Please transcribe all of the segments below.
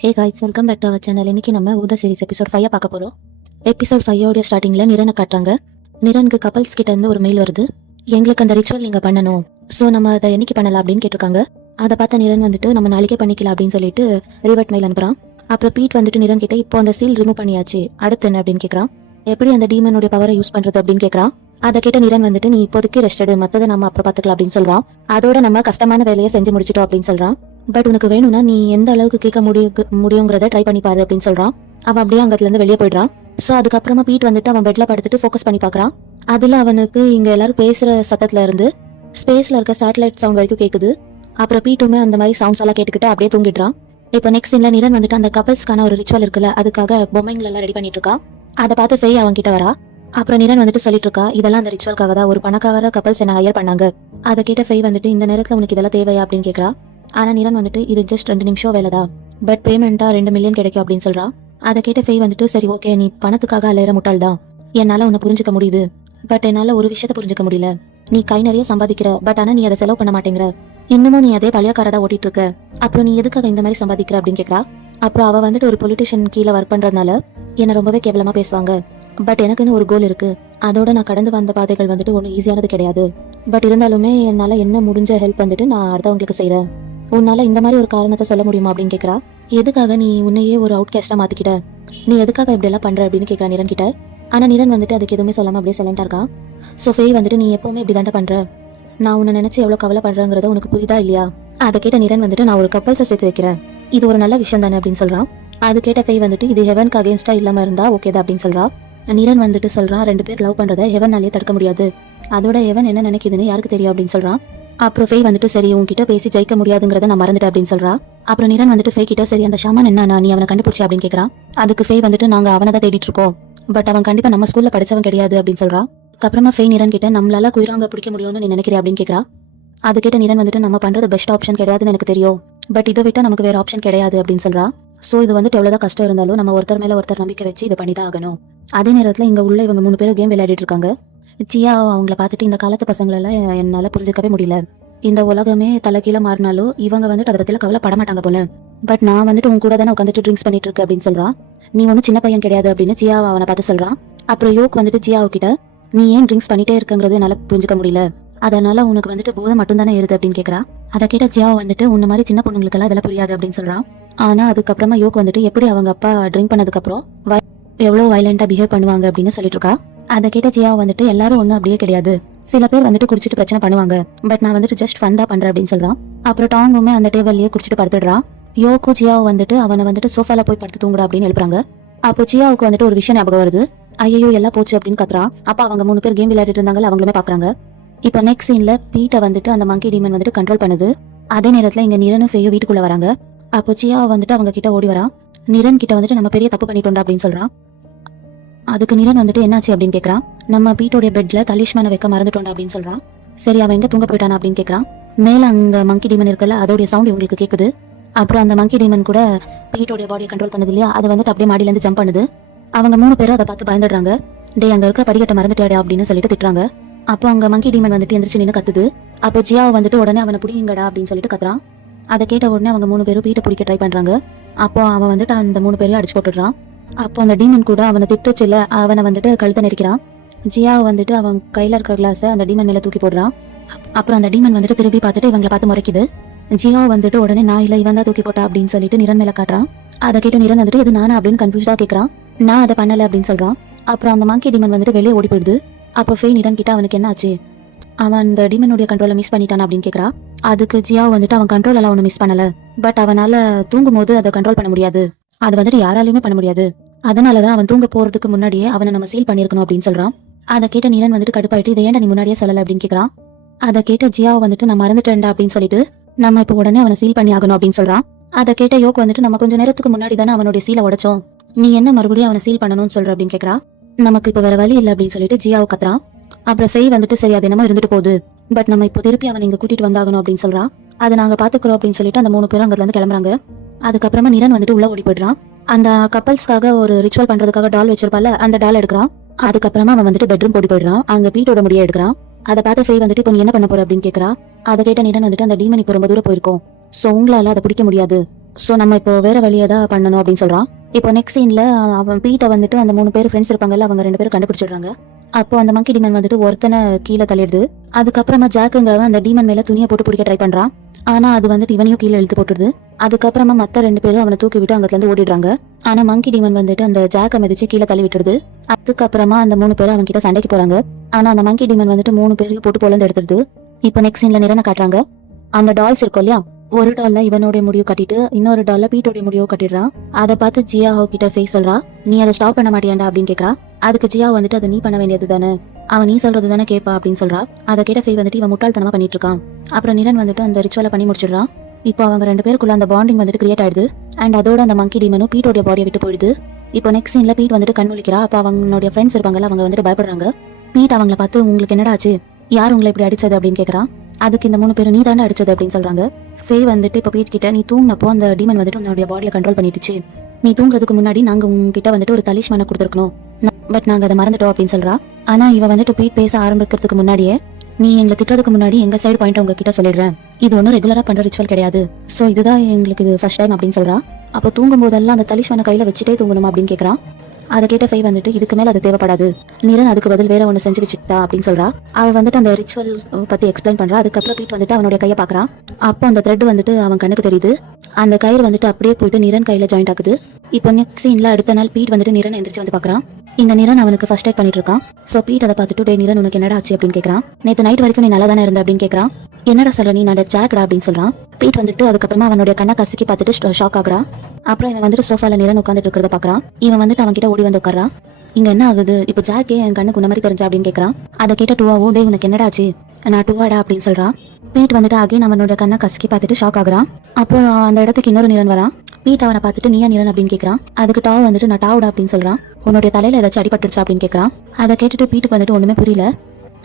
Hey guys, welcome back to our channel. இன்னைக்கு நம்ம ஊதா சீரிஸ் எபிசோட் 5 பார்க்க போகிறோம். எபிசோட் 5 ஸ்டார்டிங்கில் நிரனை காட்டுறாங்க. நிரனுக்கு கப்பல்ஸ் கிட்ட இருந்து ஒரு மெயில் வருது. எங்களுக்கு அந்த ரிச்சுவல் நீங்கள் பண்ணணும், ஸோ நம்ம அதை என்னைக்கு பண்ணலாம் அப்படின்னு கேட்டிருக்காங்க. அதை பார்த்த நிரன் வந்துட்டு நம்ம நாளைக்கே பண்ணிக்கலாம் அப்படின்னு சொல்லிட்டு ரிவர்ட் மெயில் அனுப்புறான். அப்புறம் பீட் வந்துட்டு நிரன் கிட்ட இப்போ அந்த சீல் ரிமூவ் பண்ணியாச்சு, அடுத்து என்ன அப்படின்னு கேட்குறான். எப்படி அந்த டீமனுடைய பவரை யூஸ் பண்ணுறது அப்படின்னு கேட்குறான். அதை கேட்ட நிரன் வந்துட்டு நீ இப்போதைக்கு ரெஸ்ட் எடு, மற்றதை நம்ம அப்புறம் பார்த்துக்கலாம் அப்படின்னு சொல்கிறான். அதோட நம்ம கஷ்டமான வேலையை செஞ்சு முடிச்சிட்டோம் அப்படின்னு சொல்கிறான். பட் உனக்கு வேணும்னா நீ எந்த அளவுக்கு கேட்க முடியுங்கிறத ட்ரை பண்ணி பாரு அப்படின்னு சொல்றான். அவன் அப்படியே அங்கத்துல இருந்து வெளியே போயிடுறான். ஸோ அதுக்கப்புறமா பீட் வந்துட்டு அவன் பெட்ல படுத்துட்டு ஃபோக்கஸ் பண்ணி பாக்குறான். அதுல அவனுக்கு இங்க எல்லாரும் பேசுற சத்தத்துல இருந்து ஸ்பேஸ்ல இருக்க சேட்டலைட் சவுண்ட் வரைக்கும் கேக்குது. அப்புறம் பீட்டுமே அந்த மாதிரி சவுண்ட்ஸ் எல்லாம் கேட்டுக்கிட்டு அப்படியே தூங்கிடுறான். இப்போ நெக்ஸ்ட் சீன்ல நிரன் வந்துட்டு அந்த கப்பல்ஸ்க்கான ஒரு ரிச்சுவல் இருக்குல்ல, அதுக்காக பொம்மைங்கள் எல்லாம் ரெடி பண்ணிட்டு இருக்கா. அதை பார்த்து ஃபெய் அவன் கிட்ட வரா. அப்புறம் நிரன் வந்துட்டு சொல்லிட்டு இருக்கா, இதெல்லாம் அந்த ரிச்சுவல்காக தான், ஒரு பணக்கார கப்பல்ஸ் என்ன ஹையர் பண்ணாங்க. அதை கேட்ட ஃபெய் வந்துட்டு இந்த நேரத்துல உனக்கு இதெல்லாம் தேவையா அப்படின்னு கேட்கறா. ஆனா நிரன் வந்துட்டு இது ஜஸ்ட் 2 நிமிஷம் வேலைதான், பட் பேமெண்டா 2 மில்லியன் கிடைக்கும் அப்படின்னு சொல்றா. அதை கேட்ட ஃபெய் வந்துட்டு சரி ஓகே, நீ பணத்துக்காக அலையிற முட்டாள் தான், என்னால உன்னை புரிஞ்சுக்க முடியுது. பட் என்னால ஒரு விஷயத்த புரிஞ்சுக்க முடியல, நீ கை நிறைய சம்பாதிக்கிற, பட் ஆனா நீ அதை செலவு பண்ண மாட்டேங்கிற, இன்னமும் நீ அதே பழையக்காரதா ஓட்டிட்டு இருக்க. அப்புறம் நீ எதுக்காக இந்த மாதிரி சம்பாதிக்கிற அப்படின்னு கேட்கறா. அப்புறம் அவ வந்துட்டு ஒரு பொலிட்டிஷியன் கீழே ஒர்க் பண்றதுனால என்ன ரொம்பவே கேவலமா பேசுவாங்க. பட் எனக்குன்னு ஒரு கோல் இருக்கு, அதோட நான் கடந்து வந்த பாதைகள் வந்துட்டு ஒன்றும் ஈஸியானது கிடையாது. பட் இருந்தாலுமே என்னால என்ன முடிஞ்ச ஹெல்ப் வந்துட்டு நான் அடுத்தவங்களுக்கு செய்யறேன். உன்னால இந்த மாதிரி ஒரு காரணத்தை சொல்ல முடியுமா அப்படின்னு கேட்கறா. எதுக்காக நீ உன்னையே ஒரு அவுட் கேஸ்டா மாத்திக்கிட்ட, நீ எதுக்காக இப்படி எல்லாம் பண்ற அப்படின்னு கேட்கறா நிரன் கிட்ட. ஆனா நிரன் வந்துட்டு அதுக்கு எதுவுமே சொல்லாம அப்படியே சைலண்டா இருக்கா. ஸோ ஃபெய் வந்துட்டு நீ எப்பவுமே இப்படி தாண்டா பண்ற, நான் உன்னை நினைச்சு எவ்வளவு கவலைப்படுறேங்கிறத உனக்கு புரியுதா இல்லையா. அதை கேட்ட நிரன் வந்துட்டு நான் ஒரு கப்பல்ஸை சேர்த்து வைக்கிறேன், இது ஒரு நல்ல விஷயம் தானே அப்படின்னு சொல்றான். அது கேட்ட ஃபெய் வந்துட்டு இது ஹெவனுக்கு அகேன்ஸ்டா இல்லாம இருந்தா ஓகேதா அப்படின்னு சொல்றா. நிரன் வந்துட்டு சொல்றான், 2 பேர் லவ் பண்றதை ஹெவனாலேயே தடுக்க முடியாது, அதோட ஹெவன் என்ன நினைக்குதுன்னு யாருக்கு தெரியும் அப்படின்னு சொல்றான். அப்புறம் ஃபெய் வந்துட்டு சரி உன்கிட்ட பேசி ஜெயிக்க முடியாதுங்கிறத நான் மறந்துட்டேன் அப்படின்னு சொல்றா. அப்புறம் நிரன் வந்துட்டு ஃபெய் கிட்ட சரி அந்த ஷாமான் என்ன நீ அவனை கண்டுபிடிச்சி அப்படின்னு கேட்கறான். அதுக்கு ஃபெய் வந்துட்டு நாங்க அவனை தான் தேடிட்டு இருக்கோம், பட் அவன் கண்டிப்பா நம்ம ஸ்கூல்ல படிச்சவன் கிடையாது அப்படின்னு சொல்றா. அப்புறமா ஃபெய் நிரன் கிட்ட நம்மளால குயிராங்க பிடிக்க முடியும்னு நீ நினைக்கிறேன் அப்படின்னு கேட்கறா. அது கேட்ட நிரன் வந்துட்டு நம்ம பண்றது பெஸ்ட் ஆப்ஷன் கிடையாதுன்னு எனக்கு தெரியும், பட் இதை விட்டா நமக்கு வேற ஆப்ஷன் கிடையாது அப்படின்னு சொல்றா. சோ இது வந்துட்டு எவ்வளவுதான் கஷ்டம் இருந்தாலும் நம்ம ஒருத்தர் மேல ஒருத்தர் நம்பிக்கை வச்சு இதை பண்ணிதான் ஆகணும். அதே நேரத்துல இங்க உள்ள இவங்க 3 பேரும் கேம் விளையாடிட்டு இருக்காங்க. ஜியா அவங்கள பார்த்துட்டு இந்த காலத்து பசங்களெல்லாம் என்னால புரிஞ்சுக்கவே முடியல, இந்த உலகமே தலைகீழ மாறினாலும் இவங்க வந்துட்டு அதை பத்தில கவலைப்பட மாட்டாங்க போல, பட் நான் வந்துட்டு உன் கூட தானே உட்காந்துட்டு ட்ரிங்க்ஸ் பண்ணிட்டு இருக்கேன் அப்படின்னு சொல்றான். நீ ஒன்னும் சின்ன பையன் கிடையாது அப்படின்னு ஜியா அவனை பார்த்து சொல்றான். அப்புறம் யோக் வந்துட்டு ஜியாவு கிட்ட நீ ஏன் ட்ரிங்க்ஸ் பண்ணிட்டே இருக்கங்கிறது என்னால புரிஞ்சுக்க முடியல, அதனால உனக்கு வந்துட்டு போதை மட்டும் தானே ஏறுது அப்படின்னு கேட்கறா. அதை கேட்ட ஜியா வந்துட்டு உன்ன மாதிரி சின்ன பொண்ணுங்களுக்கு எல்லாம் அதெல்லாம் புரியாது அப்படின்னு சொல்றான். ஆனா அதுக்கப்புறமா யோக் வந்துட்டு எப்படி அவங்க அப்பா ட்ரிங்க் பண்ணதுக்கு அப்புறம் எவ்வளவு வயலண்டா பிஹேவ் பண்ணுவாங்க அப்படின்னு சொல்லிட்டு இருக்கா. அதை கேட்ட ஜியா வந்துட்டு எல்லாரும் ஒன்னும் அப்படியே கிடையாது, சில பேர் வந்துட்டு குடிச்சிட்டு பிரச்சனை பண்ணுவாங்க, பட் நான் வந்துட்டு ஜஸ்ட் ஃபன் தான் பண்றேன் அப்படின்னு சொல்றான். அப்புறம் டாங்குமே அந்த டேபிள்லயே குடிச்சிட்டு படுத்துடுறான். யோக்கு ஜியாவும் வந்துட்டு அவனை வந்துட்டு சோஃபால போய் படுத்து தூங்குடா அப்படின்னு எழுப்புறாங்க. அப்போ ஜியாவுக்கு வந்துட்டு ஒரு விஷயம் ஞாபகம் வருது. ஐயோ எல்லாம் போச்சு அப்படின்னு கத்துறான். அப்ப அவங்க 3 பேர் கேம் விளையாடிட்டு இருந்தாங்க, அவங்களுமே பாக்குறாங்க. இப்ப நெக்ஸ்ட் சீன்ல பீட்டை வந்துட்டு அந்த மங்கி டீமன் வந்துட்டு கண்ட்ரோல் பண்ணுது. அதே நேரத்துல இங்க நிரனும் ஃபெயும் வீட்டுக்குள்ள வராங்க. அப்போ ஜியா வந்துட்டு அவங்க கிட்ட ஓடி வரா. நிரன் கிட்ட வந்துட்டு நம்ம பெரிய தப்பு பண்ணிட்டோம்டா அப்படின்னு சொல்றான். அதுக்கு நிரன் வந்துட்டு என்னாச்சு அப்படின்னு கேக்குறான். நம்ம பீட்டோடைய பெட்ல தலிஷ்மான வைக்க மறந்துட்டோம்டா அப்படின்னு சொல்றான். சரி அவன் எங்க தூங்க போயிட்டானா அப்படின்னு கேக்குறான். மேல அங்க மங்கி டீமன் இருக்குல்ல, அதோடைய சவுண்ட் இவங்களுக்கு கேக்குது. அப்புறம் அந்த மங்கி டீமன் கூட பீட்டோடைய பாடியை கண்ட்ரோல் பண்ணுது இல்லையா, அது வந்துட்டு அப்படியே மாடியில இருந்து ஜம்ப் பண்ணுது. அவங்க 3 பேரும் அதை பார்த்து பயந்துடுறாங்க. டே அங்க இருக்கிற படிக்கட்ட மறந்துட்டாடா அப்படின்னு சொல்லிட்டு திட்டுறாங்க. அப்போ அங்க மங்கி டீமன் வந்துட்டு எந்திரிச்சு நின்று கத்துது. அப்போ ஜியாவை வந்துட்டு உடனே அவனை பிடிங்கடா அப்படின்னு சொல்லிட்டு கத்துறான். அதை கேட்ட உடனே அவங்க 3 பேரும் பீட்டை பிடிக்க ட்ரை பண்றாங்க. அப்போ அவன் வந்துட்டு அந்த 3 பேரையும் அடிச்சு போட்டுடுறான். அப்போ அந்த டீமன் கூட அவனை திட்டுச்சுல, அவனை வந்துட்டு கழுத்தை நெரிக்கிறான். ஜியாவை வந்துட்டு அவன் கையில இருக்கிற கிளாஸை அந்த டீமன் மேல தூக்கி போடுறான். அப்புறம் அந்த டீமன் வந்துட்டு திரும்பி பார்த்துட்டு இவங்களை பார்த்து முறைக்குது. ஜியாவை வந்துட்டு உடனே நான் இல்ல இவன் தான் தூக்கி போட்டா அப்படின்னு சொல்லிட்டு நிரன் மேல காட்டுறான். அதை கேட்டு நிரன் வந்துட்டு இது நானா அப்படின்னு கன்ஃபியூஸ்டா கேட்கறான். நான் அதை பண்ணல அப்படின்னு சொல்றான். அப்புறம் அந்த மங்கி டீமன் வந்துட்டு வெளியே ஓடி போயிடுது. அப்போ ஃபெய் நிரன் கிட்ட அவனுக்கு என்ன ஆச்சு, அவன் அந்த டீமனுடைய கண்ட்ரோலை மிஸ் பண்ணிட்டான் அப்படின்னு கேட்கறா. அதுக்கு ஜியா வந்துட்டு அவன் கண்ட்ரோல் எல்லாம் ஒன்னும் மிஸ் பண்ணல, பட் அவனால தூங்கும் போது அதை கண்ட்ரோல் பண்ண முடியாது, அது வந்துட்டு யாராலையுமே பண்ண முடியாது, அதனாலதான் அவன் தூங்க போறதுக்கு முன்னாடியே அவனை நம்ம சீல் பண்ணிருக்கணும் அப்படின்னு சொல்றான். அதை கேட்ட நிரன் வந்துட்டு கடுப்பாயிட்டு இதை ஏன்டா நீ முன்னாடியே சொல்லல அப்படின்னு கேட்கறான். அதை கேட்ட ஜியாவை வந்துட்டு நான் மறந்துட்டேன்டா அப்படின்னு சொல்லிட்டு நம்ம இப்ப உடனே அவனை சீல் பண்ணி ஆகணும் அப்படின்னு சொல்றான். அதை கேட்ட யோக் வந்துட்டு நம்ம கொஞ்சம் நேரத்துக்கு முன்னாடி தானே அவனுடைய சீலை உடைச்சோம், நீ என்ன மறுபடியும் அவனை சீல் பண்ணணும்னு சொல்ற அப்படின்னு கேட்கறா. நமக்கு இப்ப வேற வழி இல்ல அப்படின்னு சொல்லிட்டு ஜியாவை கத்துறான். அப்புறம் ஃபெய் வந்துட்டு சரி அது என்னமோ இருந்துட்டு போகுது, பட் நம்ம இப்போ திருப்பி அவனை இங்க கூட்டிட்டு வந்தாகணும் அப்படின்னு சொல்றான். அதை நாங்க பாத்துக்கிறோம் அப்படின்னு சொல்லிட்டு அந்த 3 பேரும் அங்க இருந்து கிளம்புறாங்க. அதுக்கப்புறமா நிரன் வந்துட்டு உள்ள ஓடி போயிடுறான். அந்த கப்பல்ஸ்க்காக ஒரு ரிச்சுவல் பண்றதுக்காக டால் வச்சிருப்பால, அந்த டால் எடுக்கிறான். அதுக்கப்புறமா அவன் வந்துட்டு பெட்ரூம் போடி போயிடுறான். அங்க பீட்டோட முடிய எடுக்கிறான். அதை பார்த்து ஃபெய் வந்துட்டு இப்போ நீ என்ன பண்ண போற அப்படின்னு கேட்கறா. அதை கேட்ட நிரன் வந்துட்டு அந்த டீமன் இப்போ ரொம்ப தூரம் போயிருக்கோம், ஸோ உங்களால அதை பிடிக்க முடியாது. ஸோ நம்ம இப்போ வேற வழியை தான் பண்ணணும் அப்படின்னு சொல்றான். இப்போ நெக்ஸ்ட் சீன்ல அவன் பீட்டை வந்துட்டு அந்த 3 பேர் ஃப்ரெண்ட்ஸ் இருப்பாங்கல்ல, அவங்க 2 பேரும் கண்டுபிடிச்சிடுறாங்க. அப்போ அந்த மங்கி டீமன் வந்துட்டு ஒருத்தனை கீழே தள்ளிடுது. அதுக்கப்புறமா ஜாக்குங்கிறவன் அந்த டீமன் மேல துணியை போட்டு பிடிக்க ட்ரை பண்றான். ஆனா அது வந்துட்டு இவனையும் கீழே இழுத்து போட்டுருது. அதுக்கப்புறமா மத்த 2 பேரும் அவனை தூக்கி விட்டு அங்கத்துல இருந்து ஓடிடுறாங்க. ஆனா மங்கி டீமன் வந்துட்டு அந்த ஜாக்கை மிதிச்சு கீழே தள்ளி விட்டுருது. அதுக்கப்புறமா அந்த 3 பேரும் அவன் கிட்ட சண்டைக்கு போறாங்க. ஆனா அந்த மங்கி டீமன் வந்துட்டு 3 பேரையும் போட்டு பொழந்து எடுத்துடுது. இப்போ நெக்ஸ்ட் சீன்ல நிரனை காட்டுறாங்க. அந்த டால்ஸ் இருக்கும் இல்லையா, ஒரு டால்ல இவனோட முடிவு கட்டிட்டு இன்னொரு டால்ல பீட்டோட முடிவு கட்டிடுறான். அதை பார்த்து ஜியாஹோ கிட்ட ஃபேஸ் சொல்றா, நீ அதை ஸ்டாப் பண்ண மாட்டியாண்டா அப்படின்னு கேட்கறா. அதுக்கு ஜியா வந்துட்டு அதை நீ பண்ண வேண்டியது தானே, அவன் நீ சொல்றது தானே கேப்பா அப்படின்னு சொல்றா. அதை கேட்ட ஃபே வந்துட்டு இவன் முட்டாள்தனமா பண்ணிட்டு இருக்கான். அப்புறம் நிரன் வந்துட்டு அந்த ரிச்சுவலை பண்ணி முடிச்சிடுறான். இப்போ அவங்க 2 பேருக்குள்ள அந்த பாண்டிங் வந்துட்டு கிரியேட் ஆயிடுது. அண்ட் அதோட அந்த மங்கி டீமனும் பீட்டோட பாடியை விட்டு போயிடுது. இப்போ நெக்ஸ்ட் சீன்ல பீட் வந்துட்டு கண் முழிக்கிறா. அப்ப அவங்களுடைய ஃப்ரெண்ட்ஸ் இருப்பாங்கல்ல, அவங்க வந்துட்டு பயப்படுறாங்க. பீட் அவங்கள பார்த்து உங்களுக்கு என்னடா ஆச்சு, யார் உங்களை இப்படி அடிச்சது அப்படின்னு கேட்கறான். அதுக்கு இந்த 3 பேரும் நீ தானே அடிச்சது அப்படின்னு சொல்றாங்க. ஃபே வந்துட்டு இப்போ பீட் கிட்ட, நீ தூங்கினப்போ அந்த டீமன் வந்துட்டு உன்னுடைய பாடியை கண்ட்ரோல் பண்ணிடுச்சு. நீ தூங்குறதுக்கு முன்னாடி நாங்க உங்ககிட்ட வந்துட்டு ஒரு தலிஷ்மான கொடுத்துருக்கணும், பட் நாங்க அதை மறந்துட்டோம் அப்படின்னு சொல்றா. ஆனா இவ வந்துட்டு பீட் பேச ஆரம்பிக்கிறதுக்கு முன்னாடியே, நீ எங்களை திட்டதுக்கு முன்னாடி எங்க சைடு பாயிண்ட் உங்ககிட்ட சொல்லிடுறேன், இது ஒன்றும் ரெகுலரா பண்ற ரிச்சுவல் கிடையாது, சோ இதுதான் எங்களுக்கு இது ஃபர்ஸ்ட் டைம் அப்படின்னு சொல்றா. அப்போ தூங்கும் போதெல்லாம் அந்த தலிஷ்மான கையில வச்சுட்டே தூங்கணுமா அப்படின்னு கேட்கறான். அதை கேட்ட ஃபை வந்துட்டு இதுக்கு மேல அது தேவைப்படாது, நிரன் அதுக்கு பதில் வேற ஒண்ணு செஞ்சு வச்சுட்டா அப்படின்னு சொல்றா. அவ வந்துட்டு அந்த ரிச்சுவல் பத்தி எக்ஸ்பிளைன் பண்றா. அதுக்கப்புறம் பீட் வந்துட்டு அவனுடைய கையை பாக்குறான். அப்போ அந்த த்ரெட் வந்துட்டு அவன் கண்ணுக்கு தெரியுது. அந்த கயிறு வந்துட்டு அப்படியே போயிட்டு நிரன் கையில ஜாயிண்ட் ஆகுது. இப்போ நெக்ஸ்ட் சீன்ல அடுத்த நாள் பீட் வந்துட்டு நிரன் எந்திரிச்சு வந்து பாக்குறான். இங்க நிரன் அவனுக்கு ஃபர்ஸ்ட் எய்ட் பண்ணிட்டு இருக்கான். சோ பீட் அதை பார்த்துட்டு, டே நிரன் உனக்கு என்னடா ஆச்சு அப்படின்னு கேட்கறான். நேத்து நைட் வரைக்கும் நீ நல்லா தானே இருந்த அப்படின்னு கேட்கறான். என்னடா சொல்ற நீ, நான் ஜாக்டா அப்படின்னு சொல்றான். பீட் வந்துட்டு அதுக்கப்புறமா அவனுடைய கண்ணை கசக்கி பார்த்துட்டு ஷாக் ஆகுறா. அப்புறம் இவன் வந்துட்டு சோஃபால நிரன் உட்காந்துட்டு இருக்கிறத பாக்குறான். இவன் வந்துட்டு அவன் கிட்ட ஓடி வந்து உட்காரான். இங்க என்ன ஆகுது, இப்ப ஜாக்கே என் கண்ணுக்கு உன்ன மாதிரி தெரிஞ்சா அப்படின்னு கேட்கறான். அதை கேட்ட டூவாவோ, டே உனக்கு என்னடா ஆச்சு, நான் டூவாடா அப்படின்னு சொல்றான். பீட் வந்துட்டு அகைன் அவனோட கண்ணை கசக்கி பார்த்துட்டு ஷாக் ஆகுறான். அப்போ அந்த இடத்துக்கு இன்னொரு நிரன் வரான். பீட் அவனை பார்த்துட்டு நீயா நிரன் அப்படின்னு கேட்கறான். அதுக்கு டாவ் வந்துட்டு நான் டாவுடா அப்படின்னு சொல்றான். உன்னுடைய தலையில ஏதாச்சும் அடிபட்டுருச்சா அப்படின்னு கேட்கறான். அதை கேட்டுட்டு பீட்டுக்கு வந்துட்டு ஒண்ணுமே புரியல.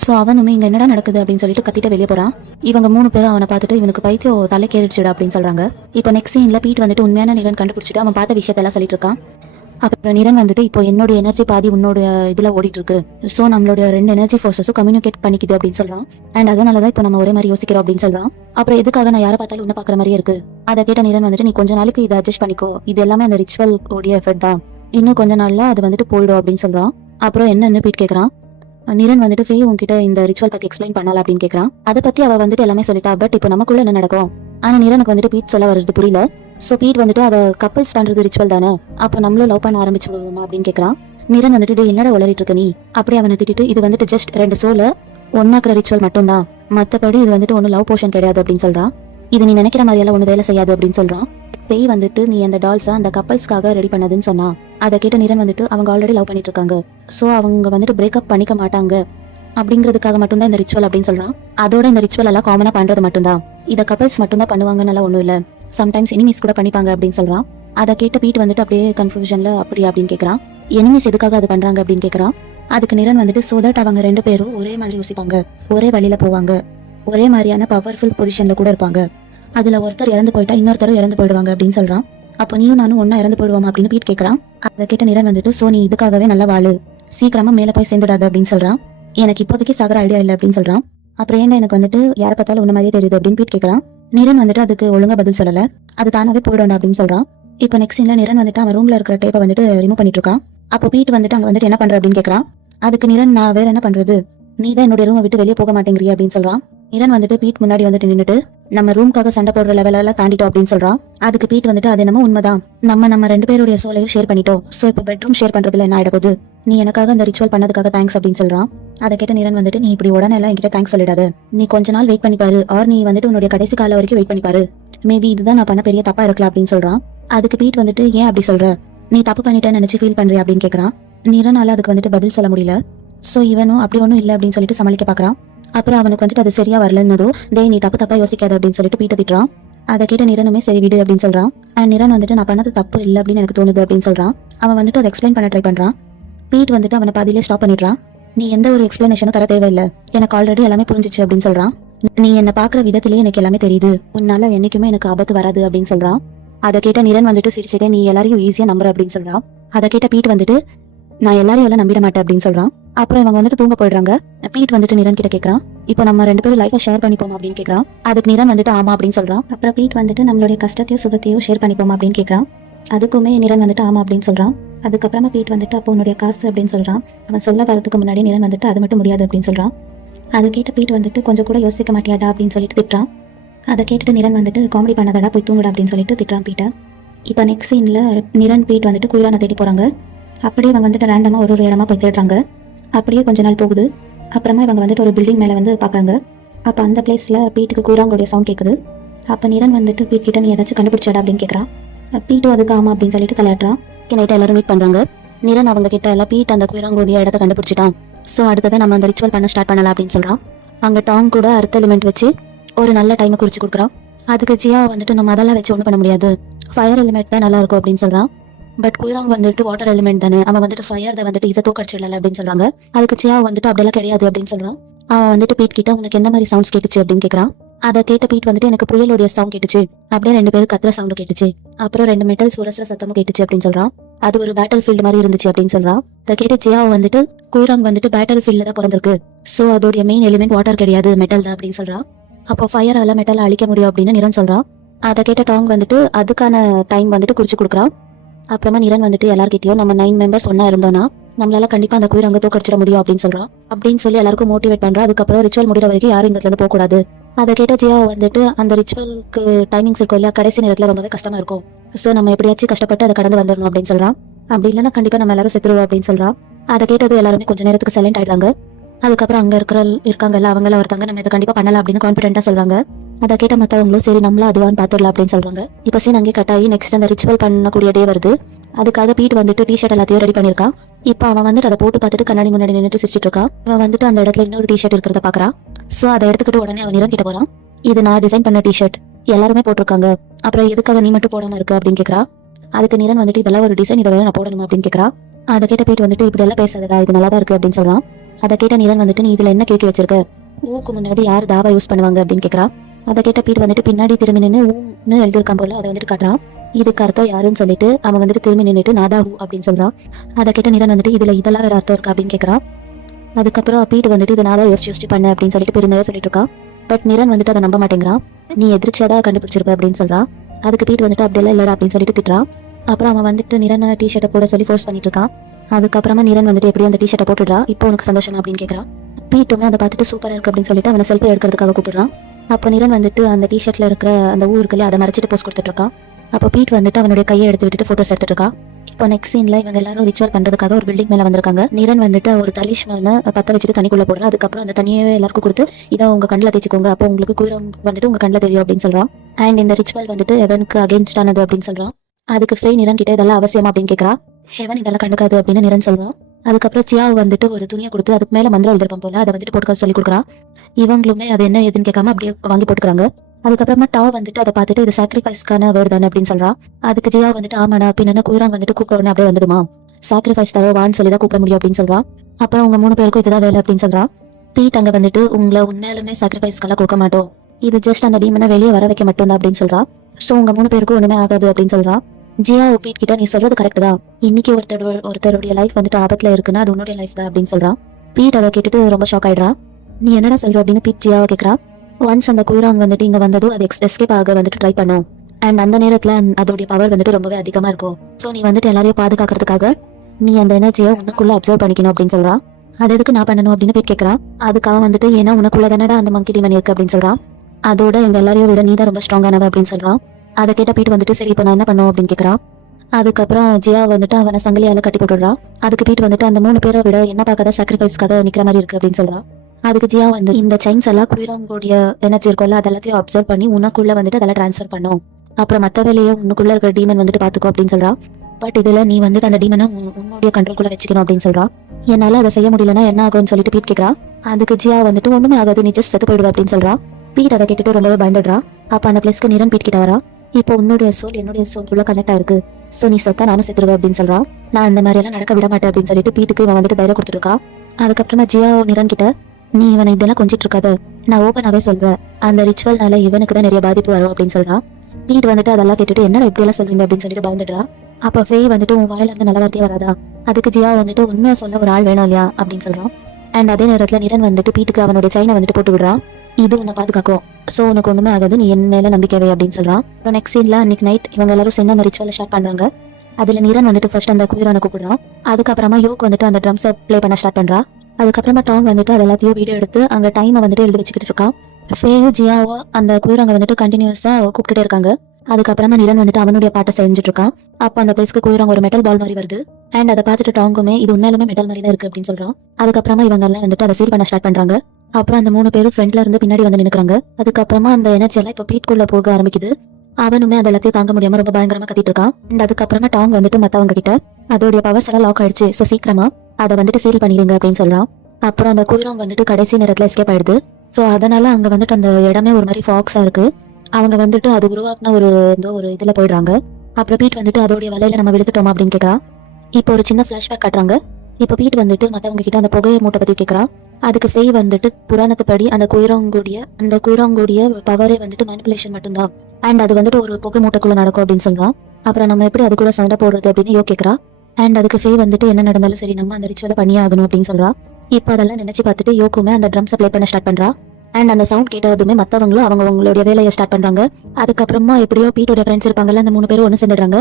சோ அவனுமே இங்க என்னடா நடக்குது அப்படின்னு சொல்லிட்டு கத்திட்டு வெளியே போறான். இவங்க 3 பேரும் அவனை பார்த்துட்டு இவனுக்கு பைத்தியம் தலைக்கேறிடுச்சுடா அப்படின்னு சொல்றாங்க. இப்போ நெக்ஸ்ட் சீன்ல பீட் வந்துட்டு உண்மையான நிரன் கண்டுபிடிச்சிட்டு அவன் பார்த்த விஷயத்தெல்லாம் சொல்லிட்டு இருக்கான். அப்புறம் நிரன் வந்துட்டு இப்போ என்னோட எனர்ஜி பாதி உன்னோட இதுல ஓடிட்டு இருக்கு, சோ நம்மளோட 2 எனர்ஜி ஃபோர்ஸஸும் கம்யூனிகேட் பண்ணிக்குது அப்படின்னு சொல்றான். அண்ட் அதனாலதான் இப்போ நம்ம ஒரே மாதிரி யோசிக்கிறோம் அப்படின்னு சொல்றான். அப்புறம் எதுக்காக நான் யாரை பார்த்தாலும் உன்ன பாக்குற மாதிரியே இருக்கு. அதை கேட்ட நிரன் வந்துட்டு நீ கொஞ்ச நாளைக்கு இதை அட்ஜஸ்ட் பண்ணிக்கோ, இது எல்லாமே அந்த ரிச்சுவல் உடைய எஃபெக்ட் தான், இன்னும் கொஞ்ச நாள்ல அது வந்துட்டு போயிடும் அப்படின்னு சொல்றான். அப்புறம் என்னன்னு பீட் கேட்கறான். நிரன் வந்துட்டு ஃபே உன்கிட்ட இந்த ரிச்சுவல் பத்தி எக்ஸ்பிளைன் பண்ணலாம் அப்படின்னு கேட்கறான். அதை பத்தி அவ வந்துட்டு எல்லாமே சொல்லிட்டா, பட் இப்போ நமக்குள்ள என்ன நடக்கும். ஆனா நிரனுக்கு வந்துட்டு பீட் சொல்ல வருது புரியல. சோ பீட் வந்துட்டு அதை கப்பல்ஸ் பண்றது ரிச்சுவல் தானே, அப்போ நம்மளும் லவ் பண்ண ஆரம்பிச்சு விடுவோமா அப்படின்னு கேட்கறான். நிரன் வந்துட்டு என்னடா உளறிட்டு இருக்க நீ, அப்படியே அவனை திட்டிட்டு இது வந்துட்டு ஜஸ்ட் 2 சோல ஒன்னாக்குற ரிச்சுவல் மட்டும் தான், மத்தபடி இது வந்துட்டு ஒன்னும் லவ் போஷன் கிடையாது அப்படின்னு சொல்றான். இது நீ நினைக்கிற மாதிரி எல்லாம் ஒண்ணு வேலை செய்யாது அப்படின்னு சொல்றான். பேய் வந்துட்டு நீ அந்த டால்ஸை அந்த கப்பல்ஸ்க்காக ரெடி பண்ணதுன்னு சொன்னா. அதை கேட்ட நிரன் வந்துட்டு அவங்க ஆல்ரெடி லவ் பண்ணிட்டு இருக்காங்க, சோ அவங்க வந்துட்டு பிரேக்கப் பண்ணிக்க மாட்டாங்க அப்படிங்கிறதுக்காக மட்டும்தான் இந்த ரிச்சுவல் அப்படின்னு சொல்றான். அதோட இந்த ரிச்சுவல் எல்லாம் காமனா பண்றது மட்டும்தான், இத கப்பல்ஸ் மட்டும்தான் பண்ணுவாங்கன்னு ஒண்ணும் இல்ல, சம்டைம்ஸ் எனிமீஸ் கூட பண்ணிப்பாங்க அப்படின்னு சொல்றான். அதை கேட்ட பீட் வந்துட்டு அப்படியே கன்ஃபியூஷன்ல அப்படி அப்படின்னு கேட்கறான். எனிமீஸ் எதுக்காக அது பண்றாங்க அப்படின்னு கேட்கறான். அதுக்கு நிரன் வந்துட்டு சோ தட் அவங்க 2 பேரும் ஒரே மாதிரி யோசிப்பாங்க, ஒரே வழியில போவாங்க, ஒரே மாதிரியான பவர்ஃபுல் பொசிஷன்ல கூட இருப்பாங்க, அதுல ஒருத்தர் இறந்து போயிட்டா இன்னொருத்தரும் இறந்து போயிடுவாங்க அப்படின்னு சொல்றான். அப்போ நீயும் நானும் ஒன்னா இறந்து போயிடுவோம் அப்படின்னு பீட் கேட்கறான். அதை கேட்ட நிரன் வந்துட்டு சோ நீ இதுக்காகவே நல்லா வாழு, சீக்கிரமா மேல போய் சேர்ந்துடாது அப்படின்னு சொல்றான். எனக்கு இப்போதைக்கு சாகர ஐடியா இல்ல அப்படின்னு சொல்றான். அப்புறம் ஏன்டா எனக்கு வந்துட்டு யாரை பார்த்தாலும் உன்ன மாதிரியே தெரியுது அப்படின்னு பீட் கேட்கறான். நிரன் வந்துட்டு அதுக்கு ஒழுங்கா பதில் சொல்லல, அது தானாவே போயிடும் அப்படின்னு சொல்றான். இப்போ நெக்ஸ்ட் சீன்ல நிரன் வந்துட்டு அவன் ரூம்ல இருக்கிற டேப்பை வந்துட்டு ரிமூவ் பண்ணிட்டு இருக்கான். அப்போ பீட் வந்துட்டு அங்க வந்துட்டு என்ன பண்ற அப்படின்னு கேட்கறான். அதுக்கு நிரன் நான் வேற என்ன பண்றது, நீ தான் என்னோட ரூமை விட்டு வெளியே போக மாட்டேங்கிறியா அப்படின்னு சொல்றான். நிரன் வந்துட்டு பீட் முன்னாடி வந்துட்டு நின்னுட்டு நம்ம ரூம்காக சண்டை போடுற லெவலெல்லாம் தாண்டிட்டோம் அப்படின்னு சொல்றான். அதுக்கு பீட் வந்துட்டு அது என்னமோ உண்மைதான், நம்ம 2 பேருடைய சோலையும் ஷேர் பண்ணிட்டோம், சோ இப்போ பெட்ரூம் ஷேர் பண்றதுல என்ன ஆயிட போகுது, நீ எனக்காக அந்த ரிச்சுவல் பண்ணதுக்காக தேங்க்ஸ் அப்படின்னு சொல்றான். அதை கேட்ட நிரன் வந்துட்டு நீ இப்படி உடனே எல்லாம் என்கிட்ட தேங்க்ஸ் சொல்லிடாது, நீ கொஞ்ச நாள் வெயிட் பண்ணி பாரு, ஆர் நீ வந்துட்டு உன்னுடைய கடைசி கால வரைக்கும் வெயிட் பண்ணி பாரு, மேபி இதுதான் நான் பண்ண பெரிய தப்பா இருக்கலாம் அப்படின்னு சொல்றான். அதுக்கு பீட் வந்துட்டு ஏன் அப்படி சொல்ற, நீ தப்பு பண்ணிட்டேன்னு நினைச்சு ஃபீல் பண்றியா அப்படின்னு கேட்கறான். நிரனால அதுக்கு வந்துட்டு பதில் சொல்ல முடியல. சோ இவனும் அப்படி ஒன்னும் இல்ல அப்படின்னு சொல்லிட்டு சமாளிக்க பாக்குறான். அப்புறம் அவனுக்கு வந்துட்டு அது சரியா வரலன்னதோ, டேய் நீ தப்பா யோசிக்காத அப்படின்னு சொல்லிட்டு பீட்ட திட்டுறான். அதை கேட்ட நிரனுமே சரி விடு அப்படின்னு சொல்றான். அண்ட் நிரன் வந்துட்டு நான் பண்ணது தப்பு இல்ல அப்படின்னு எனக்கு தோணுது அப்படின்னு சொல்றான். அவன் வந்துட்டு அதை எக்ஸ்பிளைன் பண்ண ட்ரை பண்றான். பீட் வந்துட்டு அவனை பாதியிலே ஸ்டாப் பண்ணிடுறான். நீ எந்த ஒரு எக்ஸ்பிளனேஷனும் தர தேவையில்லை, எனக்கு ஆல்ரெடி எல்லாமே புரிஞ்சிச்சு அப்படின்னு சொல்றான். நீ என்ன பாக்குற விதத்திலேயே எனக்கு எல்லாமே தெரியுது, உன்னால என்னைக்குமே எனக்கு ஆபத்து வராது அப்படின்னு சொல்றான். அதை கேட்ட நிரன் வந்துட்டு சிரிச்சுட்டே நீ எல்லாரையும் ஈஸியா நம்புற அப்படின்னு சொல்றான். அதை கேட்ட பீட் வந்துட்டு நான் எல்லாரையும் எல்லாம் நம்பிட மாட்டேன் அப்படின்னு சொல்றான். அப்புறம் இவங்க வந்துட்டு தூங்க போயிடுறாங்க. பீட் வந்துட்டு நிரன் கிட்ட கேட்கறான், இப்போ நம்ம 2 பேரும் லைஃபை ஷேர் பண்ணிப்போமா அப்படின்னு கேட்கறான். அதுக்கு நிரன் வந்துட்டு ஆமா அப்படின்னு சொல்றான். அப்புறம் பீட் வந்துட்டு நம்மளுடைய கஷ்டத்தையும் சுகத்தையும் ஷேர் பண்ணிப்போமா அப்படின்னு கேட்கறான். அதுக்குமே நிரன் வந்துட்டு ஆமா அப்படின்னு சொல்றான். அதுக்கப்புறமா பீட் வந்துட்டு அப்போ உன்னுடைய காசு அப்படின்னு சொல்றான். அவன் சொல்ல வரதுக்கு முன்னாடி நிரன் வந்துட்டு அது மட்டும் முடியாது அப்படின்னு சொல்றான். அதை கேட்டு பீட் வந்துட்டு கொஞ்சம் கூட யோசிக்க மாட்டியாடா அப்படின்னு சொல்லிட்டு திட்டுறான். அதை கேட்டுட்டு நிரன் வந்துட்டு காமெடி பண்ணாதடா போய் தூங்குடா அப்படின்னு சொல்லிட்டு திட்டுறான் பீட்டை. இப்போ நெக்ஸ்ட் சீனில் நிரன் பீட் வந்துட்டு குயிரானை தேடி போகிறாங்க. அப்படியே இவங்க வந்துட்டு ரேண்டமாக ஒரு இடமா போய் தேடுறாங்க. அப்படியே கொஞ்ச நாள் போகுது. அப்புறமா இவங்க வந்துட்டு ஒரு பில்டிங் மேலே வந்து பார்க்குறாங்க. அப்போ அந்த பிளேஸில் பீட்டுக்கு குயிராங்களுடைய சவுண்ட் கேட்குது. அப்போ நிரன் வந்துட்டு பீட் கிட்ட நீ ஏதாச்சும் கண்டுபிடிச்சாடா அப்படின்னு கேட்குறான். பீட்டும் அதுக்கு ஆமா அப்படின்னு சொல்லிட்டு தலையாட்டுறான். நைட்டு எல்லாரும் மீட் பண்ணுறாங்க. நிரன் அவங்க கிட்ட எல்லாம் பீட் அந்த குயிராங்களுடைய இடத்த கண்டுபிடிச்சிட்டான். ஸோ அடுத்ததை நம்ம அந்த ரிச்சுவல் பண்ண ஸ்டார்ட் பண்ணலாம் அப்படின்னு சொல்கிறான். அங்கே டாங் கூட அர்த்த எலிமெண்ட் வச்சு ஒரு நல்ல டைமை குறிச்சு கொடுக்குறான். அதுக்கு ஜியா வந்துட்டு நம்ம அதெல்லாம் வச்சு ஒன்றும் பண்ண முடியாது, ஃபயர் எலிமெண்ட் தான் நல்லா இருக்கும் அப்படின்னு சொல்கிறான். பட் குயிராங் வந்துட்டு வாட்டர் எலிமெண்ட் தானே, அவன் வந்துட்டு ஃபயர் தான் வந்துட்டு இதை தூக்கடிச்சிடல அப்படின்னு சொல்கிறாங்க. அதுக்கு ஜியா வந்துட்டு அப்படியெல்லாம் கிடையாது அப்படின்னு சொல்கிறான். அவன் வந்துட்டு பீட் கிட்ட உனக்கு எந்த மாதிரி சவுண்ட்ஸ் கேட்டுச்சு அப்படின்னு கேட்குறான். அதை கேட்ட பீட் வந்துட்டு எனக்கு புயலுடைய சவுண்ட் கேட்டுச்சு, அப்படியே 2 பேரும் கத்துற சவுண்டு கேட்டுச்சு, அப்புறம் 2 மெட்டல்ஸ் உரசுற சத்தமும் கேட்டுச்சு அப்படின்னு சொல்றான். அது ஒரு பேட்டில் ஃபீல்டு மாதிரி இருந்துச்சு அப்படின்னு சொல்றான். அதை கேட்ட ஜியா வந்துட்டு குயிராங் வந்துட்டு பேட்டில் ஃபீல்ட்ல தான் பிறந்திருக்கு, ஸோ அதோடைய மெயின் எலிமெண்ட் வாட்டர் கிடையாது மெட்டல் தான் அப்படின்னு சொல்றான். அப்போ ஃபயரால மெட்டலை அழிக்க முடியும் அப்படின்னு நிரன் சொல்றான். அதை கேட்ட டாங் வந்துட்டு அதுக்கான டைம் வந்துட்டு குறிச்சு கொடுக்குறான். அப்புறமா நிரன் வந்துட்டு எல்லார்கிட்டயும் நம்ம 9 மெம்பர்ஸ் ஒன்னா இருந்தோம்னா நம்மளால கண்டிப்பா அந்த குயிராங்க தூக்கடிச்சிட முடியும் அப்படின்னு சொல்றான். அப்படின்னு சொல்லி எல்லாருக்கும் மோட்டிவேட் பண்றான். அதுக்கப்புறம் ரிச்சுவல் முடிகிற வரைக்கும் யாரும் இங்க இருந்து போக கூடாது. அதை கேட்ட ஜியா வந்துட்டு அந்த ரிச்சுவலுக்கு டைமிங்ஸ் இருக்கும் இல்லையா, கடைசி நேரத்துல ரொம்பவே கஷ்டமா இருக்கும், ஸோ நம்ம எப்படியாச்சும் கஷ்டப்பட்டு அதை கடந்து வந்துடணும் அப்படின்னு சொல்றான். அப்படி இல்லைன்னா கண்டிப்பா நம்ம எல்லாரும் செத்துருவோம் அப்படின்னு சொல்றான். அதை கேட்டது எல்லாருமே கொஞ்ச நேரத்துக்கு சைலண்ட் ஆயிடுறாங்க. அதுக்கப்புறம் அங்க இருக்காங்கல்ல அவங்கள ஒருத்தங்க நம்ம இதை கண்டிப்பா பண்ணலாம் அப்படின்னு கான்பிடென்ட்டா சொல்றாங்க. அதை கேட்ட மத்தவங்களும் சரி நம்மளும் அதுவான்னு பாத்துடலாம் அப்படின்னு சொல்றாங்க. இப்ப சீன் அங்கே கட்டாயி நெக்ஸ்ட் அந்த ரிச்சுவல் பண்ணக்கூடிய டே வருது. அதுக்காக பீட் வந்துட்டு டிஷர்ட் எல்லாத்தையும் ரெடி பண்ணிருக்கான். இப்போ அவன் வந்துட்டு அதை போட்டு பார்த்துட்டு கண்ணாடி முன்னாடி நின்றுட்டு சிரிச்சிட்டு இருக்கான். அவன் வந்துட்டு அந்த இடத்துல இன்னொரு டிஷர்ட் இருக்கிறத பாக்குறான். சோ அதை எடுத்துக்கிட்டு உடனே அவன் நிரன் கிட்ட போறான். இது நான் டிசைன் பண்ண டிஷர்ட், எல்லாருமே போட்டிருக்காங்க, அப்புறம் எதுக்காக நீ மட்டும் போடாம இருக்க அப்படின்னு கேக்குறா. அதுக்கு நிரன் வந்துட்டு இதெல்லாம் ஒரு டிசைன், இதை வேற நான் போடணுமா அப்படின்னு கேக்குறா. அதை கேட்ட பீட் வந்துட்டு இப்படி எல்லாம் பேசாதடா, இது நல்லா தான் இருக்கு அப்படின்னு சொல்றான். அதை கேட்ட நிரன் வந்துட்டு நீ இதுல என்ன கேட்க வச்சிருக்க, ஊக்கு முன்னாடி யார் தாவா யூஸ் பண்ணுவாங்க அப்படின்னு கேக்குறா. அதை கேட்ட பீட் வந்துட்டு பின்னாடி திரும்பி நின்று ஊன்னு எழுதியிருக்கான் போல, அதை வந்துட்டு காட்டுறான். இதுக்கு அர்த்தம் யாருன்னு சொல்லிட்டு அவன் வந்துட்டு திரும்பி நின்றுட்டு நாதாஹூ அப்படின்னு சொல்றான். அதை கேட்ட நிரன் வந்துட்டு இதுல இதெல்லாம் வேற அர்த்தம் இருக்கா அப்படின்னு கேக்குறான். அதுக்கப்புறம் பீட் வந்துட்டு இதை நான் தான் யோசிச்சு பண்ண அப்படின்னு சொல்லிட்டு பெருமையா சொல்லிட்டு இருக்கான். பட் நிரன் வந்துட்டு அதை நம்ப மாட்டேங்கிறான். நீ எதிர்ச்சியாதான் கண்டுபிடிச்சிருப்ப அப்படின்னு சொல்றான். அதுக்கு பீட் வந்துட்டு அப்படியெல்லாம் இல்லடா அப்படின்னு சொல்லிட்டு திட்டுறான். அப்புறம் அவன் வந்துட்டு நிரனை டிஷர்ட்டை போட சொல்லி ஃபோர்ஸ் பண்ணிட்டு இருக்கான். அதுக்கப்புறமா நிரன் வந்துட்டு எப்படியும் அந்த டிஷர்ட்டை போட்டுடுறா. இப்போ உனக்கு சந்தோஷம் அப்படின்னு கேட்கறான். பீட்டுமே அதை பார்த்துட்டு சூப்பரா இருக்கு அப்படின்னு சொல்லிட்டு அவனை செல்ஃபி எடுக்கிறதுக்காக கூப்பிடுறான். அப்போ நிரன் வந்துட்டு அந்த டிஷர்ட்ல இருக்கிற அந்த ஊ இருக்குல்ல அதை மறைச்சிட்டு போஸ்ட் கொடுத்துட்டு இருக்கான். அப்போ பீட் வந்துட்டு அவனுடைய கையை எடுத்து விட்டுட்டு போட்டோஸ் எடுத்துட்டு இருக்கான். இப்போ நெக்ஸ்ட் சீன்ல இவங்க எல்லாரும் ரிச்சுவல் பண்றதுக்காக ஒரு பில்டிங் மேல வந்திருக்காங்க. நிரன் வந்துட்டு ஒரு தலிஷ்மான பத்த வச்சுட்டு தண்ணிக்குள்ள போடுறான். அதுக்கப்புறம் அந்த தண்ணியே எல்லாருக்கும் கொடுத்து இதை உங்க கண்ணில் தேய்ச்சிக்கோங்க, அப்போ உங்களுக்கு குயிரம் வந்துட்டு உங்க கண்ணில் தெரியும் அப்படின்னு சொல்றான். அண்ட் இந்த ரிச்சுவல் வந்துட்டு ஹெவனுக்கு அகேன்ஸ்ட் ஆனது அப்படின்னு சொல்றான். அதுக்கு ஃபே நிரன் கிட்ட இதெல்லாம் அவசியமா அப்படின்னு கேட்கறா. ஹெவன் இதெல்லாம் கண்டுக்காது அப்படின்னு நிரன் சொல்றான். அதுக்கப்புறம் சியாவு வந்துட்டு ஒரு துணியை கொடுத்து அதுக்கு மேல மந்திரம் எழுதிருப்பான் போல, அதை வந்துட்டு போட்டுக்க சொல்லி கொடுக்குறான். இவங்களுமே அது என்ன ஏதுன்னு கேட்காம அப்படியே வாங்கி போட்டுக்கிறாங்க. அதுக்கப்புறமா டாவ் வந்துட்டு அதை பார்த்துட்டு இது சாக்ரிஃபைஸ்க்கான வேர்டு தானே அப்படின்னு சொல்றான். அதுக்கு ஜியா வந்துட்டு ஆமாடா, பின்ன குயிராங் வந்துட்டு கூப்பிட அப்படியே வந்துடுமா, சாக்ரிஃபைஸ் தரவான்னு சொல்லி தான் கூப்பிட முடியும் அப்படின்னு சொல்றான். அப்புறம் உங்க 3 பேருக்கும் இதுதான் வேலை அப்படின்னு சொல்றான். பீட் அங்க வந்துட்டு உங்களை உண்மையாலுமே சாக்ரிஃபைஸ்க்கெல்லாம் கொடுக்க மாட்டோம், இது ஜஸ்ட் அந்த டீமனை வெளியே வர வைக்க மட்டும் தான் அப்படின்னு சொல்றான். சோ உங்க 3 பேருக்கும் ஒண்ணுமே ஆகாது அப்படின்னு சொல்றான். ஜியா பீட் கிட்ட நீ சொல்றது கரெக்ட் தான், இன்னைக்கு ஒருத்தருடைய லைஃப் வந்துட்டு ஆபத்துல இருக்குன்னா அது உன்னுடைய லைஃப் தான் அப்படின்னு சொல்றான். பீட் அதை கேட்டுட்டு ரொம்ப ஷாக் ஆயிடுறான். நீ என்னடா சொல்ற அப்படின்னு பீட் ஜியாவை கேட்கறான். ஒன்ஸ் அந்த குயிராங் வந்துட்டு இங்க வந்ததும் அது எஸ்கேப் ஆக வந்துட்டு ட்ரை பண்ணும். அண்ட் அந்த நேரத்துல அதோடைய பவர் வந்துட்டு ரொம்பவே அதிகமா இருக்கும். சோ நீ வந்துட்டு எல்லாரையும் பாதுகாக்கிறதுக்காக நீ அந்த எனர்ஜியை உனக்குள்ள அப்சர்வ் பண்ணிக்கணும் அப்படின்னு சொல்றான். அது எதுக்கு நான் பண்ணணும் அப்படின்னு பீட் கேட்கறான். அதுக்காக வந்துட்டு ஏன்னா உனக்குள்ள தானடா அந்த மங்கி டீமன் இருக்கு அப்படின்னு சொல்றான். அதோட எங்க எல்லாரையும் விட நீ தான் ரொம்ப ஸ்ட்ராங்கானவ அப்படின்னு சொல்றான். அதை கேட்ட பீட் வந்துட்டு சரி இப்போ நான் என்ன பண்ணுவோம் அப்படின்னு கேட்கறான். அதுக்கப்புறம் ஜியா வந்துட்டு அவனை சங்கிலியால கட்டி போட்டுடுறான். அதுக்கு பீட் வந்துட்டு அந்த 3 பேரை விட என்ன பார்க்காத சாக்ரிஃபைஸ்க்காக நிக்கிற மாதிரி இருக்கு அப்படின்னு சொல்றான். அதுக்கு ஜியா வந்து இந்த செயின்ஸ் எல்லாம் குயிராங்கோடைய எனர்ஜி இருக்கும்ல அது எல்லாத்தையும் அப்சர்வ் பண்ணி உனக்குள்ள வந்துட்டு அதெல்லாம் டிரான்ஸ்ஃபர் பண்ணும், அப்புறம் மற்ற வேலையை உனக்குள்ள இருக்கிற டீமன் வந்துட்டு பாத்துக்கோ அப்படின்னு சொல்றான். பட் இதுல நீ வந்துட்டு அந்த டீமனை உன்னுடைய கண்ட்ரோல்குள்ள வச்சுக்கணும் அப்படின்னு சொல்றான். என்னால அதை செய்ய முடியலன்னா என்ன ஆகும்னு சொல்லிட்டு பீட் கேட்கறான். அதுக்கு ஜியா வந்துட்டு ஒண்ணுமே ஆகாது, நீ ஜஸ்ட் செத்து போயிடுவ அப்படின்னு சொல்றான். பீட் அதை கேட்டுட்டு ரொம்பவே பயந்துடுறான். அப்ப அந்த பிளேஸ்க்கு நிரன் பீட் கிட்ட வரா. இப்போ உன்னுடைய சோல் என்னுடைய சோல் கனெக்ட் ஆயிருக்கு, சோ நீ செத்தா நானும் செத்துருவேன் அப்படின்னு சொல்றான். நான் இந்த மாதிரி எல்லாம் நடக்க விட மாட்டேன் அப்படின்னு சொல்லிட்டு பீட்டுக்கு இவன் வந்துட்டு தைரியம் கொடுத்துருக்கா. அதுக்கப்புறமா ஜியா நிரன் கிட்ட நீ இவனை இப்படியெல்லாம் கொஞ்சிட்டு இருக்காத, நான் ஓப்பனாவே சொல்றேன், அந்த ரிச்சுவல்னால இவனுக்கு தான் நிறைய பாதிப்பு வரும் அப்படின்னு சொல்றான். பீட் வந்துட்டு அதெல்லாம் கேட்டுட்டு என்னடா இப்படி எல்லாம் சொல்றீங்க அப்படின்னு சொல்லிட்டு பயந்துடுறா. அப்ப ஃபேய் வந்துட்டு உன் வாயில இருந்து நல்ல வார்த்தையே வராதா, அதுக்கு ஜியா வந்துட்டு உண்மையா சொல்ல ஒரு ஆள் வேணும் இல்லையா அப்படின்னு சொல்றான். அண்ட் அதே நேரத்துல நிரன் வந்துட்டு பீட்டுக்கு அவனுடைய செயினை வந்துட்டு போட்டு விடுறான். இது உன்னை பாதுகாக்கும், சோ உனக்கு ஒண்ணுமே ஆகாது, நீ என் மேல நம்பிக்கைவே அப்படின்னு சொல்றான். அப்புறம் நெக்ஸ்ட் சீன்ல அன்னைக்கு நைட் இவங்க எல்லாரும் சேர்ந்து அந்த ரிச்சுவலை ஸ்டார்ட் பண்றாங்க. அதுல நிரன் வந்துட்டு ஃபர்ஸ்ட் அந்த குயிரான கூப்பிடுறான். அதுக்கப்புறமா யோக் வந்துட்டு அந்த ட்ரம்ஸை ப்ளே பண்ண ஸ்டார்ட் பண்றா. அதுக்கப்புறமா டாங் வந்துட்டு அது எல்லாத்தையும் வீடியோ எடுத்து அங்க டைமை வந்துட்டு எழுதி வச்சுக்கிட்டு இருக்கான். ஃபேயும் ஜியாவோ அந்த குயிராங்க வந்துட்டு கண்டினியூஸா கூப்பிட்டுட்டே இருக்காங்க. அதுக்கப்புறமா நிரன் வந்துட்டு அவனுடைய பாட்டை செஞ்சுட்டு இருக்கான். அப்போ அந்த பிளேஸ்க்கு குயிராங்க ஒரு மெட்டல் பால் மாதிரி வருது. அண்ட் அதை பார்த்துட்டு டாங்குமே இது உண்மையிலுமே மெட்டல் மாதிரி தான் இருக்கு அப்படின்னு சொல்றான். அதுக்கப்புறமா இவங்க எல்லாம் வந்துட்டு அதை சீல் பண்ண ஸ்டார்ட் பண்றாங்க. அப்புறம் அந்த 3 பேரும் ஃப்ரண்ட்ல இருந்து பின்னாடி வந்து நினைக்கிறாங்க. அதுக்கப்புறமா அந்த எனர்ஜி எல்லாம் இப்போ பீட்குள்ள போக ஆரம்பிக்குது. அவனுமே அது எல்லாத்தையும் தாங்க முடியாம ரொம்ப பயங்கரமா கத்திட்டு இருக்கான். அண்ட் அதுக்கப்புறமா டாங் வந்துட்டு மத்தவங்க கிட்ட அதோடைய பவர்ஸ் எல்லாம் லாக் ஆயிடுச்சு, சோ சீக்கிரமா அதை வந்துட்டு சீல் பண்ணிடுங்க அப்படின்னு சொல்றான். அப்புறம் அந்த குயிராங் வந்துட்டு கடைசி நேரத்துல எஸ்கேப் ஆயிடுது. சோ அதனால அங்க வந்துட்டு அந்த இடமே ஒரு மாதிரி ஃபாக்ஸா இருக்கு. அவங்க வந்துட்டு அது உருவாக்குன ஒரு இதுல போயிடுறாங்க. அப்புறம் பீட் வந்துட்டு அதோடைய வலையில நம்ம விழுந்துட்டோமா அப்படின்னு கேக்குறான். இப்போ ஒரு சின்ன பிளாஷ்பேக் காட்டுறாங்க. இப்போ பீட் வந்துட்டு மத்தவங்க கிட்ட அந்த புகையை மூட்டை பத்தி கேக்குறான். அதுக்கு ஃபேய் வந்துட்டு புராணத்துப்படி அந்த குயிராங்குடைய பவரே வந்துட்டு மேனிபுலேஷன் மட்டும்தான். அண்ட் அது வந்துட்டு ஒரு புகை மூட்டைக்குள்ள நடக்கும் அப்படின்னு சொல்றான். அப்புறம் நம்ம எப்படி அது கூட சண்டை போடுறது அப்படின்னு யோ கேக்குறா. அண்ட் அதுக்கு ஃபேய் வந்துட்டு என்ன நடந்தாலும் சரி நம்ம அந்த ரிச்சுவலை பண்ணியே ஆகணும் அப்படின்னு சொல்றா. இப்போ அதெல்லாம் நினைச்சு பார்த்துட்டு யோக்குமே அந்த ட்ரம்ஸை ப்ளே பண்ண ஸ்டார்ட் பண்றா. அண்ட் அந்த சவுண்ட் கேட்டதுமே மத்தவங்களும் அவங்களுடைய வேலையை ஸ்டார்ட் பண்றாங்க. அதுக்கப்புறமா எப்படியோ பீட்டோட ஃப்ரெண்ட்ஸ் இருப்பாங்கல்ல, அந்த 3 பேரும் ஒன்று சேர்ந்துடுறாங்க.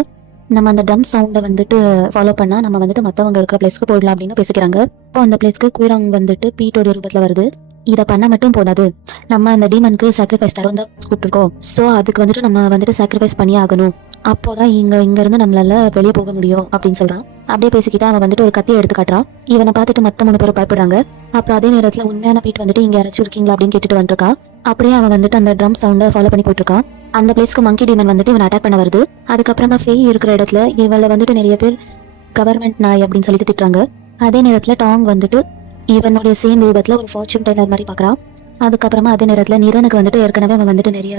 நம்ம அந்த ட்ரம் சவுண்டை வந்துட்டு ஃபாலோ பண்ணா நம்ம வந்துட்டு மத்தவங்க இருக்கிற பிளேஸ்க்கு போயிடலாம் அப்படின்னு பேசிக்கிறாங்க. இப்போ அந்த பிளேஸ்க்கு குயிராங் வந்துட்டு பீட்டோட ரூபத்துல வருது. இதை பண்ண மட்டும் போதாது, நம்ம அந்த டீமனுக்கு சாக்ரிஃபைஸ் தரும் தான் கூப்பிட்டுருக்கோம். ஸோ அதுக்கு வந்துட்டு நம்ம வந்துட்டு சாக்ரிஃபைஸ் பண்ணி ஆகணும், அப்போதான் இங்க இருந்து நம்மளால வெளியே போக முடியும் அப்படின்னு சொல்றான். அப்படியே பேசிக்கிட்டு அவன் வந்துட்டு ஒரு கத்தியை எடுத்து காட்டுறான். இவனை பார்த்துட்டு மத்த 3 பேரும் பயப்படுறாங்க. அப்புறம் அதே நேரத்துல உண்மையான பீட் வந்துட்டு இங்க யாராச்சும் இருக்கீங்களா அப்படின்னு கேட்டுட்டு வந்துருக்கா. அப்படியே அவன் வந்துட்டு அந்த ட்ரம் சவுண்டை ஃபாலோ பண்ணி போயிட்டு இருக்கான். அந்த பிளேஸ்க்கு மங்கி டீமன் வந்துட்டு இவன் அட்டாக் பண்ண வருது. அதுக்கப்புறமா ஃபேய் இருக்கிற இடத்துல இவளை வந்துட்டு நிறைய பேர் கவர்மெண்ட் நாய் அப்படின்னு சொல்லிட்டு திட்டுறாங்க. அதே நேரத்துல டாங் வந்துட்டு இவனுடைய சேம் ரூபத்துல ஒரு ஃபார்ச்சூன் டெய்லர் மாதிரி பாக்குறான். அதுக்கப்புறமா அதே நேரத்துல நிரனுக்கு வந்துட்டு ஏற்கனவே அவன் வந்துட்டு நிறைய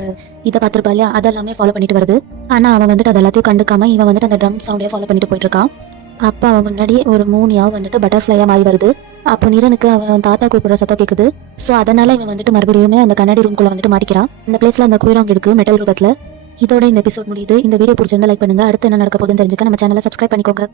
இதை பார்த்திருப்பா இல்லையா, அதெல்லாமே ஃபாலோ பண்ணிட்டு வருது. ஆனா அவன் வந்துட்டு அது எல்லாத்தையும் கண்டுக்காம இவன் வந்துட்டு அந்த ட்ரம் சவுண்டையே ஃபாலோ பண்ணிட்டு போயிட்டு இருக்கான். அப்ப அவன் முன்னாடி ஒரு 3 யாவ் வந்துட்டு பட்டர்ஃபிளையா மாறி வருது. அப்போ நிரனுக்கு அவன் தாத்தா கூப்பிடுற சத்தம் கேக்குது. சோ அதனால இவன் வந்துட்டு மறுபடியுமே அந்த கண்ணாடி ரூம்குள்ள வந்துட்டு மாட்டிக்கிறான். இந்த பிளேஸ்ல அந்த குயிராங் இருக்கு மெட்டல் ரூபத்துல. இதோட இந்த எபிசோட் முடியுது. இந்த வீடியோ பிடிச்சிருந்தா லைக் பண்ணுங்க. அடுத்து என்ன நடக்க போகுதுன்னு தெரிஞ்சுக்க நம்ம சேனலை சப்ஸ்கிரைப் பண்ணிக்கோங்க.